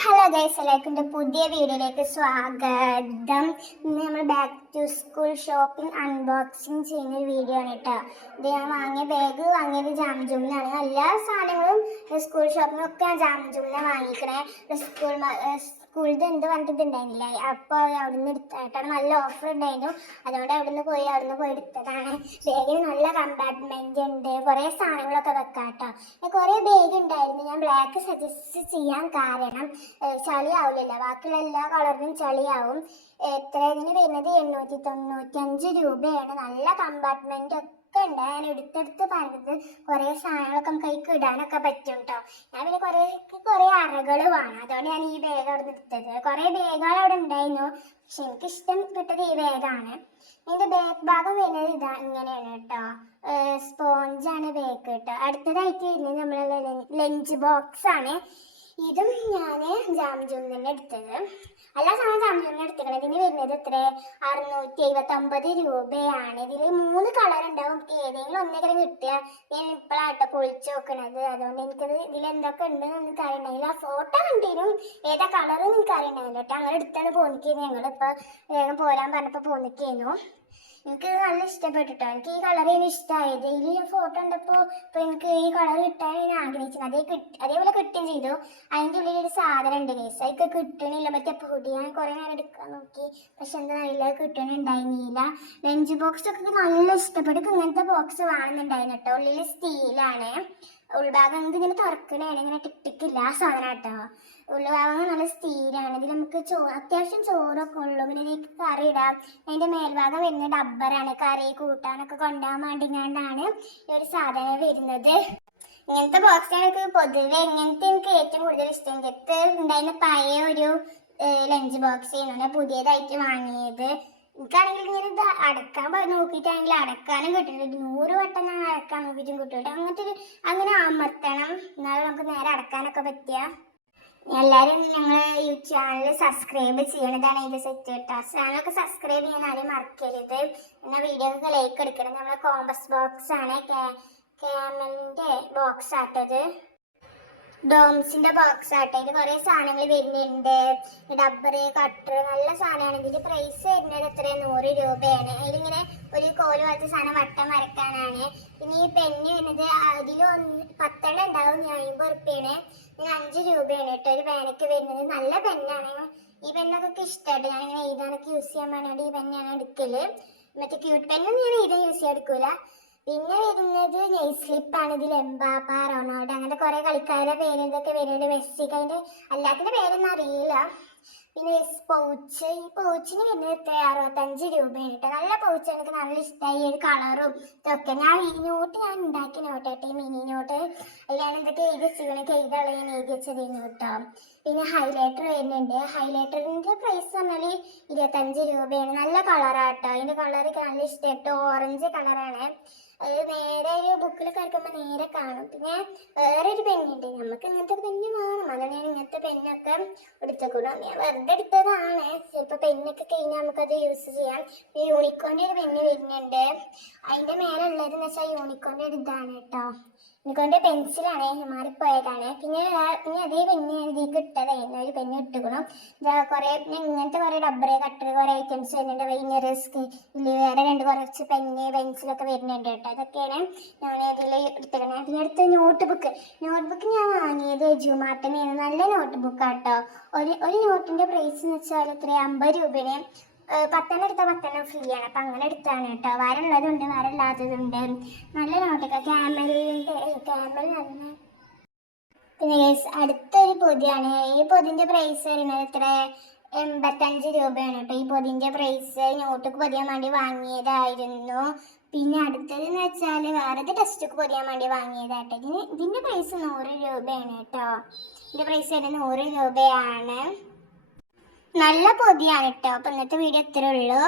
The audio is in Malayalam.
ഹലോ ഗൈസ്, എല്ലാവർക്കും പുതിയ വീഡിയോയിലേക്ക് സ്വാഗതം. ഇന്ന് നമ്മൾ back to school shopping unboxing ചെയ്യുന്ന ഒരു വീഡിയോ ആണ് കേട്ടോ. ഇത് ഞാൻ വാങ്ങിയ ബാഗ് വാങ്ങിയത് ജാംജൂമിനാണ്. എല്ലാ സാധനങ്ങളും സ്കൂൾ ഷോപ്പിങ്ങൊക്കെ ഞാൻ ജാംജൂമിനാണ് വാങ്ങിക്കണേ. സ്കൂളിൽ എന്ത് പറഞ്ഞിട്ടുണ്ടായിരുന്നില്ല, അപ്പോൾ അവിടുന്ന് എടുത്തായിട്ടാണ്. നല്ല ഓഫർ ഉണ്ടായിരുന്നു, അതുകൊണ്ട് അവിടുന്ന് പോയി എടുത്തതാണ്. ബാഗിന് നല്ല കമ്പാർട്ട്മെന്റ് ഉണ്ട്, കുറേ സാധനങ്ങളൊക്കെ വെക്കാം കേട്ടോ. കുറേ ബാഗ് ഉണ്ടായിരുന്നു. ഞാൻ ബ്ലാക്ക് സജസ്റ്റ് ചെയ്യാൻ കാരണം ചളിയാവില്ല, ബാക്കിയുള്ള എല്ലാ കളറിനും ചളിയാവും. ഇതിന് വരുന്നത് 895 രൂപയാണ്. നല്ല കമ്പാർട്ട്മെന്റ് ഒക്കെ ഉണ്ട്. ഞാൻ എടുത്തെടുത്ത് പറഞ്ഞത് കുറേ സാധനങ്ങളൊക്കെ നമുക്ക് കൈക്ക് ഇടാനൊക്കെ പറ്റും കേട്ടോ. ഞാൻ പിന്നെ കുറേ അറകൾ വേണം, അതുകൊണ്ട് ഞാൻ ഈ ബാഗ് അവിടെ നിന്ന് എടുത്തത്. കുറേ ബാഗുകൾ അവിടെ ഉണ്ടായിരുന്നു, പക്ഷെ എനിക്ക് ഇഷ്ടം കിട്ടത് ഈ ബാഗാണ്. ഇതിന്റെ ബാക്ക് ഭാഗം വരുന്നത് ഇങ്ങനെയാണ് കേട്ടോ. സ്പോഞ്ചാണ് ബാഗ് കേട്ടോ. അടുത്തതായിട്ട് വരുന്നത് നമ്മളെ ലഞ്ച് ബോക്സ് ആണ്. ഇതും ഞാൻ ജാംജൂമിൽ തന്നെ എടുത്തത്. എല്ലാ സാധനം ജാംജൂമിൽ എടുത്തിക്കണം. ഇതിന് വരുന്നത് എത്ര 679 രൂപയാണ്. ഇതിൽ 3 കളർ ഉണ്ടാവും, ഏതെങ്കിലും ഒന്നേക്കരം കിട്ടുക. ഞാൻ ഇപ്പോഴാട്ടോ പൊളിച്ച് നോക്കണത്, അതുകൊണ്ട് എനിക്കത് ഇതിൽ എന്തൊക്കെ ഉണ്ടെന്ന് എനിക്ക് അറിയണ്ടായില്ല. ആ ഫോട്ടോ കണ്ടിരും, ഏതാ കളർ എനിക്ക് അറിയണ്ടായില്ല കേട്ടോ. അങ്ങനെ എടുത്താണ് പോന്നിക്കുന്നു. ഞങ്ങളിപ്പോൾ വേഗം പോരാൻ പറഞ്ഞപ്പോൾ പോന്നിക്കുന്നു. എനിക്ക് നല്ല ഇഷ്ടപ്പെട്ടിട്ടോ. എനിക്ക് ഈ കളർ ഇഷ്ടമായത്. ഇതിൽ ഫോട്ടോ കണ്ടപ്പോൾ എനിക്ക് ഈ കളർ കിട്ടാൻ ഞാൻ ആഗ്രഹിച്ചത്. അതേപോലെ കിട്ടുകയും ചെയ്തു. അതിൻ്റെ ഉള്ളിൽ ഒരു സാധനം ഉണ്ട് കേസ്, അതൊക്കെ കിട്ടണില്ല. മറ്റേ പൊടി ഞാൻ കുറേ നേരം എടുക്കാൻ നോക്കി, പക്ഷെ എന്താ നല്ല കിട്ടണുണ്ടായിരുന്നില്ല. ലഞ്ച് ബോക്സ് ഒക്കെ നല്ല ഇഷ്ടപ്പെട്ടു. ഇങ്ങനത്തെ ബോക്സ് വേണമെന്നുണ്ടായിരുന്നു കേട്ടോ. ഉള്ളിൽ സ്റ്റീലാണ്, ഉൾഭാഗം ഇങ്ങനെ തുറക്കണേണ്, ഇങ്ങനെ ടിക്കില്ല ആ സാധനം കേട്ടോ. ഉൾഭാഗം നല്ല സ്റ്റീലാണ്. ഇതിൽ നമുക്ക് അത്യാവശ്യം ചോറൊക്കെ ഉള്ളു. പിന്നെ ഇതിലേക്ക് കറി ഇടാം. അതിൻ്റെ മേൽഭാഗം വരുന്ന ഡബ്ബറാണ്, കറി കൂട്ടാനൊക്കെ കൊണ്ടുപോകാൻ വേണ്ടിങ്ങാണ്ടാണ് ഈ ഒരു സാധനം വരുന്നത്. ഇങ്ങനത്തെ ബോക്സ് എനിക്ക് പൊതുവെ ഇങ്ങനത്തെ എനിക്ക് ഏറ്റവും കൂടുതൽ ഇഷ്ടം. എനിക്ക് ഉണ്ടായിരുന്ന പഴയ ഒരു ലഞ്ച് ബോക്സ് ചെയ്യുന്നുണ്ട്, പുതിയതായിട്ട് വാങ്ങിയത്. എനിക്കാണെങ്കിൽ ഇങ്ങനെ ഇത് അടക്കാൻ നോക്കിയിട്ടാണെങ്കിൽ അടക്കാനും കിട്ടുന്നുണ്ട്. 100 വട്ടം ഞാൻ അടക്കാൻ നോക്കിയിട്ടും കിട്ടുന്നുണ്ട്. അങ്ങനെ അമർത്തണം, എന്നാലും നമുക്ക് നേരെ അടക്കാനൊക്കെ പറ്റുക. എല്ലാവരും ഞങ്ങളെ ഈ ചാനൽ സബ്സ്ക്രൈബ് ചെയ്യണതാണ് ഇത് സെറ്റ് കേട്ടോ. ചാനലൊക്കെ സബ്സ്ക്രൈബ് ചെയ്യാൻ ആരും മറക്കരുത്. പിന്നെ വീഡിയോക്ക് ലൈക്ക് എടുക്കണം. നമ്മളെ കോമ്പസ് ബോക്സ് ആണ്, ക്യാമലിൻ്റെ ബോക്സ് ആട്ടത്, ഡോംസിന്റെ ബോക്സ് ആട്ടെ. ഇത് കുറേ സാധനങ്ങൾ വരുന്നുണ്ട്, ഡബ്ബർ, കട്ടർ, നല്ല സാധനമാണ്. ഇതിന്റെ പ്രൈസ് വരുന്നത് എത്ര 100 രൂപയാണ്. അതിലിങ്ങനെ ഒരു കോല് പോലത്തെ സാധനം വട്ടം വരക്കാനാണ്. പിന്നെ ഈ പെന്ന് വരുന്നത് അതിൽ 10 ഉണ്ടാവും, 50 റുപ്യാണ്. ഇതിന് 5 രൂപയാണ് കേട്ടോ ഒരു പേനക്ക് വരുന്നത്. നല്ല പെന്നാണ്. ഈ പെന്നൊക്കെ ഇഷ്ടമായിട്ട് ഞാനിങ്ങനെ എഴുതാനൊക്കെ യൂസ് ചെയ്യാൻ വേണ്ടി ഈ പെന്നാണ് എടുക്കല്. മറ്റേ ക്യൂട്ട് പെന്നൊന്നും ഞാൻ എഴുതാൻ യൂസ് ചെയ്യാൻ എടുക്കൂല. പിന്നെ വരുന്നത് നെയ് സ്ലിപ്പാണ്. ഇതിൽ എംബാപ്പ, റൊണാൾഡോ, അങ്ങനത്തെ കുറെ കളിക്കാരുടെ പേര് ഇതൊക്കെ വരുന്നുണ്ട്. മെസ്സിക്ക് അതിന്റെ എല്ലാത്തിന്റെ പേരൊന്നും അറിയില്ല. പിന്നെ പൗച്ച്, ഈ പൗച്ചിന് വരുന്നത് എത്ര 65 രൂപയാണ് കേട്ടോ. നല്ല പൗച്ച്, എനിക്ക് നല്ല ഇഷ്ടമായി. ഒരു കളറും ഇതൊക്കെ. ഞാൻ ഞാൻ ഉണ്ടാക്കി നോട്ടാട്ടെ, മിനി നോട്ട്. അതിലാണ് എന്തൊക്കെ എഴുതി വെച്ചിരിക്കണൊക്കെ എഴുതാനുള്ള ഞാൻ എഴുതി വെച്ചത് കേട്ടോ. പിന്നെ ഹൈലൈറ്റർ വരുന്നുണ്ട്. ഹൈലൈറ്ററിന്റെ പ്രൈസ് പറഞ്ഞാൽ 25 രൂപയാണ്. നല്ല കളറാട്ടോ. അതിന്റെ കളറൊക്കെ നല്ല ഇഷ്ടമായിട്ടോ. ഓറഞ്ച് കളറാണ്. അത് നേരെ ഒരു ബുക്കിൽ കളിക്കുമ്പോൾ നേരെ കാണും. പിന്നെ വേറൊരു പെന്നുണ്ട്, നമുക്ക് ഇങ്ങനത്തെ പെന്ന് വേണം, അതാണ് ഞാൻ ഇങ്ങനത്തെ പെന്നൊക്കെ എടുത്തേക്കൂടാ. ഞാൻ വെറുതെ എടുത്തതാണ്. ചിലപ്പോൾ പെന്നൊക്കെ കഴിഞ്ഞാൽ നമുക്കത് യൂസ് ചെയ്യാം. യൂണിക്കോണിൻ്റെ ഒരു പെന്ന് വരുന്നുണ്ട്. അതിൻ്റെ മേലെ ഉള്ളതെന്ന് വെച്ചാൽ യൂണിക്കോണിൻ്റെ ഒരു ഇതാണ് കേട്ടോ. യൂണിക്കോണിൻ്റെ പെൻസിലാണ്, മാറിപ്പോയതാണ്. പിന്നെ അതേ പെന്ന് ഞാൻ ഇതിലേക്ക് ഇട്ടതായിരുന്നു, ഒരു പെന്ന് ഇട്ടുക്കണം. കുറേ പിന്നെ ഇങ്ങനത്തെ കുറേ ഡബ്ബർ, കട്ടർ, കുറേ ഐറ്റംസ് വരുന്നുണ്ട്. വൈനറിസ്ക് ഇതിൽ വേറെ കുറച്ച് പെന്ന്, പെൻസിലൊക്കെ വരുന്നുണ്ട് കേട്ടോ. അതൊക്കെയാണ് ഞാൻ ഇതിൽ എടുത്തേക്കണേ. പിന്നെ അടുത്ത് നോട്ട്ബുക്ക് ഞാൻ വാങ്ങിയത് ജുമാട്ടനെയാണ്. നല്ല നോട്ട് ബുക്കാട്ടോ. ഒരു നോട്ടിൻ്റെ പ്രൈസ് എന്ന് വെച്ചാൽ എത്ര 50 രൂപയാണ്. 10 എടുത്താൽ 10 ഫ്രീ ആണ്. അപ്പം അങ്ങനെ എടുത്താണ് കേട്ടോ. വരള്ളതുണ്ട്, വരല്ലാത്തതുണ്ട്. നല്ല നോട്ടൊക്കെ ക്യാമൽ നല്ല. പിന്നെ അടുത്തൊരു പൊതിയാണ്. ഈ പൊതിൻ്റെ പ്രൈസ് വരുന്നത് എത്ര 85 രൂപയാണ് കേട്ടോ. ഈ പൊതിൻ്റെ പ്രൈസ് നോട്ടുക്ക് പൊതിയാൻ വേണ്ടി വാങ്ങിയതായിരുന്നു. പിന്നെ അടുത്തതെന്ന് വെച്ചാൽ വേറെ ടെസ്റ്റൊക്കെ പൊതിയാൻ വേണ്ടി വാങ്ങിയതാട്ടോ. ഇതിൻ്റെ പ്രൈസ് 100 രൂപയാണ് കേട്ടോ. ഇതിൻ്റെ പ്രൈസ് വരുന്നത് 100 രൂപയാണ്. നല്ല പൊതിയാണ് കേട്ടോ. അപ്പം ഇന്നത്തെ വീഡിയോ ഇത്രയേ ഉള്ളൂ.